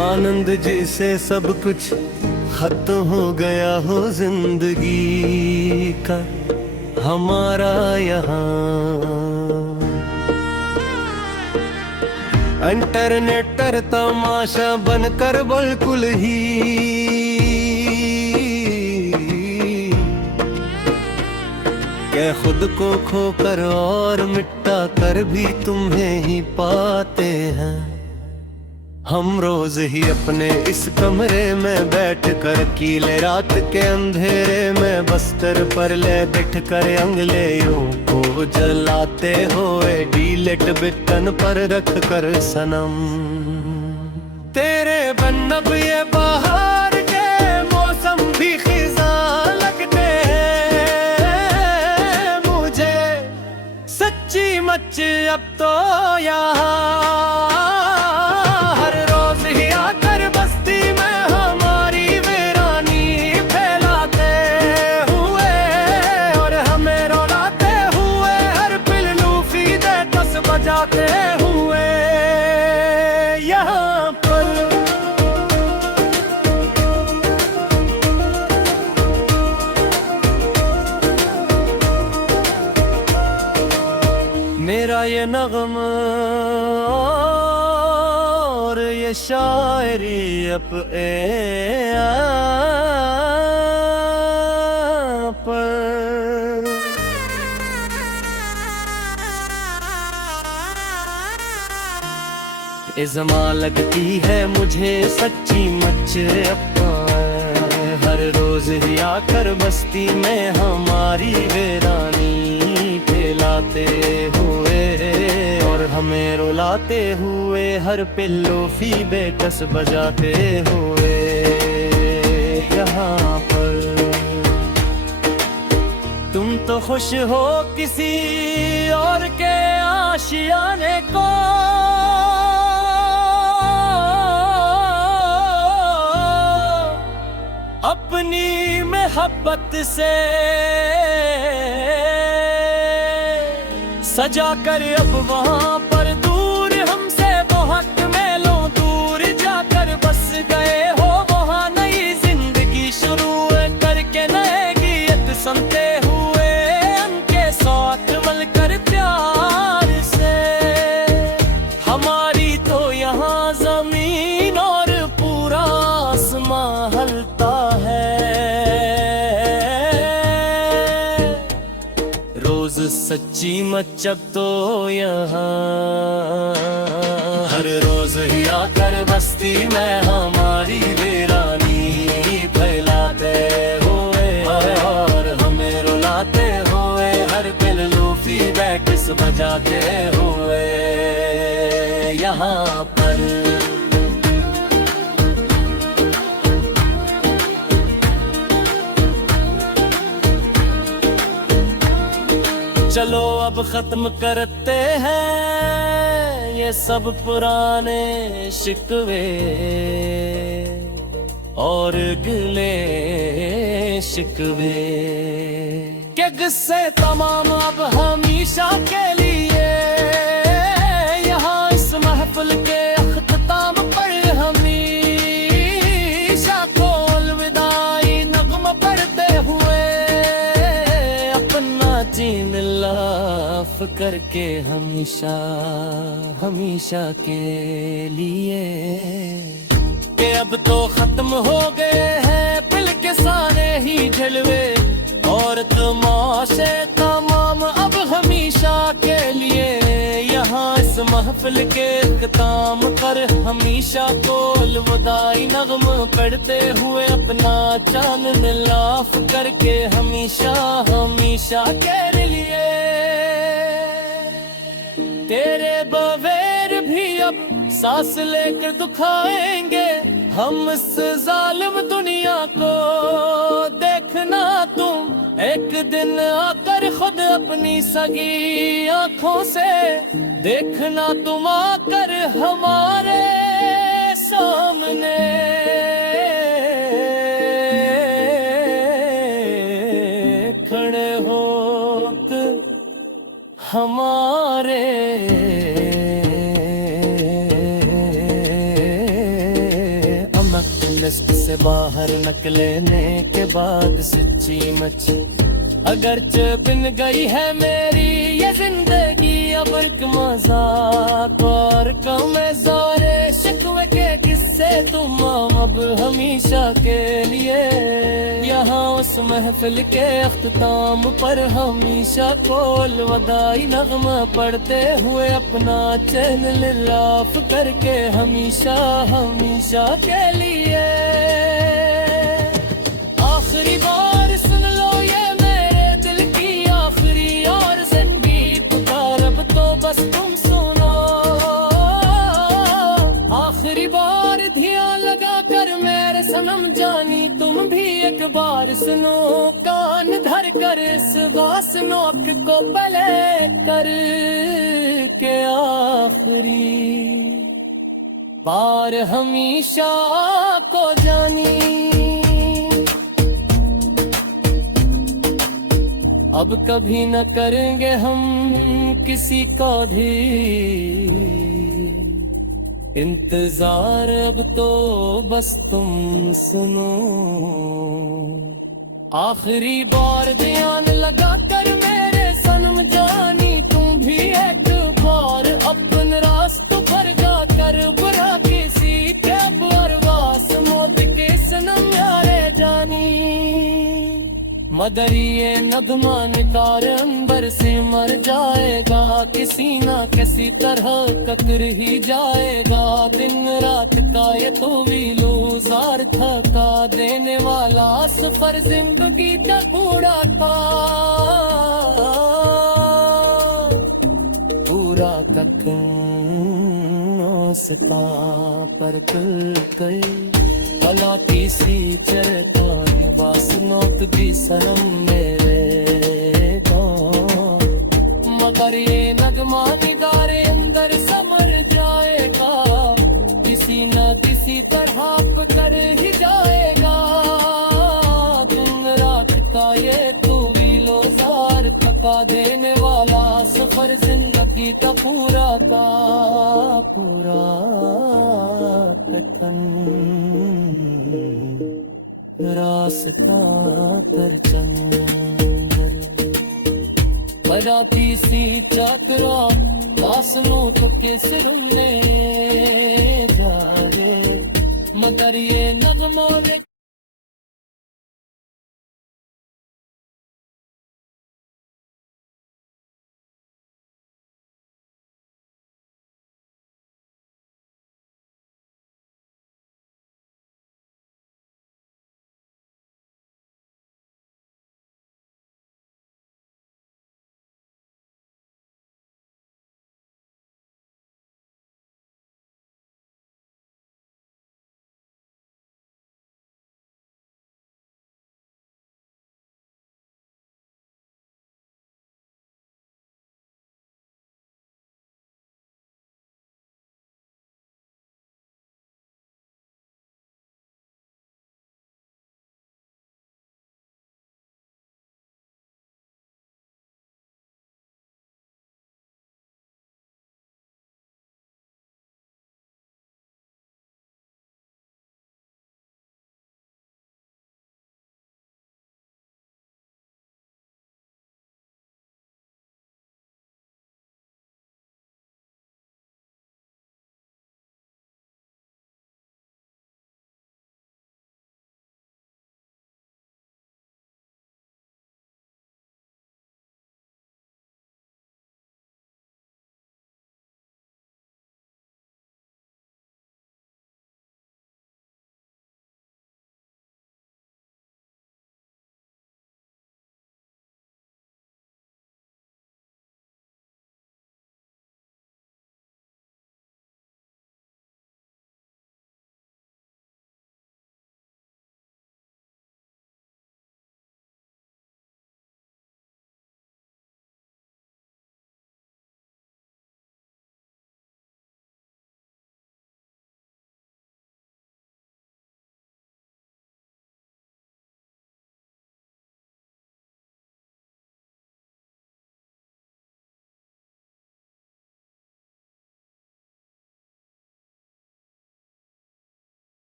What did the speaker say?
मानंद जी से सब कुछ खत्म हो गया हो जिंदगी का हमारा यहाँ। इंटरनेटर तमाशा बनकर बिल्कुल ही क्या खुद को खोकर और मिटा कर भी तुम्हें ही पाते हैं। हम रोज ही अपने इस कमरे में बैठ कर कीले रात के अंधेरे में बस्तर पर ले बैठ कर अंगलियों को जलाते हुए डिलीट बटन पर रख कर सनम। तेरे बिन अब ये बाहर के मौसम भी खिज़ां लगते हैं मुझे सच्ची मच अब तो यहाँ। जाते हुए यहाँ पर मेरा ये नग़्मा और ये शायरी अपने इज़्मा लगती है मुझे सच्ची मच अपना। हर रोज ही आकर बस्ती में हमारी वीरानी फैलाते हुए और हमें रुलाते हुए हर पिल्लो फी बेकस बजाते हुए यहाँ पर। तुम तो खुश हो किसी और के आशियाने को अपनी मोहब्बत से सजा कर अब वहाँ पर दूर हमसे बहुत मेलों दूर जाकर बस गए हो वहाँ नई जिंदगी शुरू करके नए गीत सुनते हुए उनके साथ मिलकर प्यार से। हमारी तो यहाँ जमीन और पूरा आसमां हलता है। रोज सच्ची मचब तो यहाँ हर रोज ही आकर बस्ती में हमारी वीरानी फैलाते हुए और हमें रुलाते हुए हर पिल्लू फी बैकस बजाते हुए यहाँ पर। चलो अब खत्म करते हैं ये सब पुराने शिकवे और गिले शिकवे के गुस्से तमाम अब हमेशा के लिए। यहाँ इस महफिल के अख्ताम पर हमेशा को अलविदाई नग़्मा पढ़ते हुए अपना जीन लाफ करके हमेशा हमेशा के लिए। कि अब तो खत्म हो गए हैं पिल के सारे ही जलवे और तमाशे तमाम अब हमेशा के लिए। यहाँ इस महफिल के इख्तिताम पर हमेशा को अलविदाई नग़्मा पढ़ते हुए अपना चांद लाफ करके हमेशा हमेशा के लिए। तेरे बगैर भी अब सांस लेकर दुखाएंगे हम इस जालिम दुनिया को। देखना तुम एक दिन आकर खुद अपनी सगी आंखों से देखना तुम आकर हमारे सामने। खड़े होकर हमारे फॉरेस्ट से बाहर निकलने के बाद सच्ची मची अगरचे बिन गई है मेरी ये जिंदगी अब एक मजाक और कम है सारे शिकवे के किस्से तुम अब हमेशा के लिए यहाँ उस महफिल के अख्ताम पर हमेशा कोल वदाई नगमा पढ़ते हुए अपना चैनल लाफ करके हमेशा हमेशा के लिए आखिरी बार सुन लो ये मेरे दिल की आखिरी और जिंदगी पुकार अब तो बस तुम सुनो आखिरी बार ध्यान लगा कर मेरे सनम जानी तुम भी एक बार सुनो कान धर कर इस बास नोक को पले कर के आखिरी बार हमेशा को जानी अब कभी न करेंगे हम किसी का भी इंतजार अब तो बस तुम सुनो आखिरी बार ध्यान लगा कर मेरे सनम जानी तुम भी एक बार अपन रास्तों पर जाकर बुरा किसी के परवास मौत के सनम यारे जानी मदर ये नगमा निकार अंबर से मर जाएगा किसी ना किसी तरह ककर ही जाएगा दिन रात का ये तो वीलूजार थका देने वाला सफर जिंदगी का पूरा था पूरा ककनोसता पर कल कला सी चरता वासनोत भी सनम मेरे तो मगर ये नगमा निगारे अंदर समर जाएगा किसी न किसी तरह कर ही जाएगा दिन रात का ये तो वीलोजार थका देने वाला सफर जिंदगी का पूरा कथन रास्ता पर जंगल बराती सी चाकरा वासनों तो किस रुमने जा रे मगर ये नगमों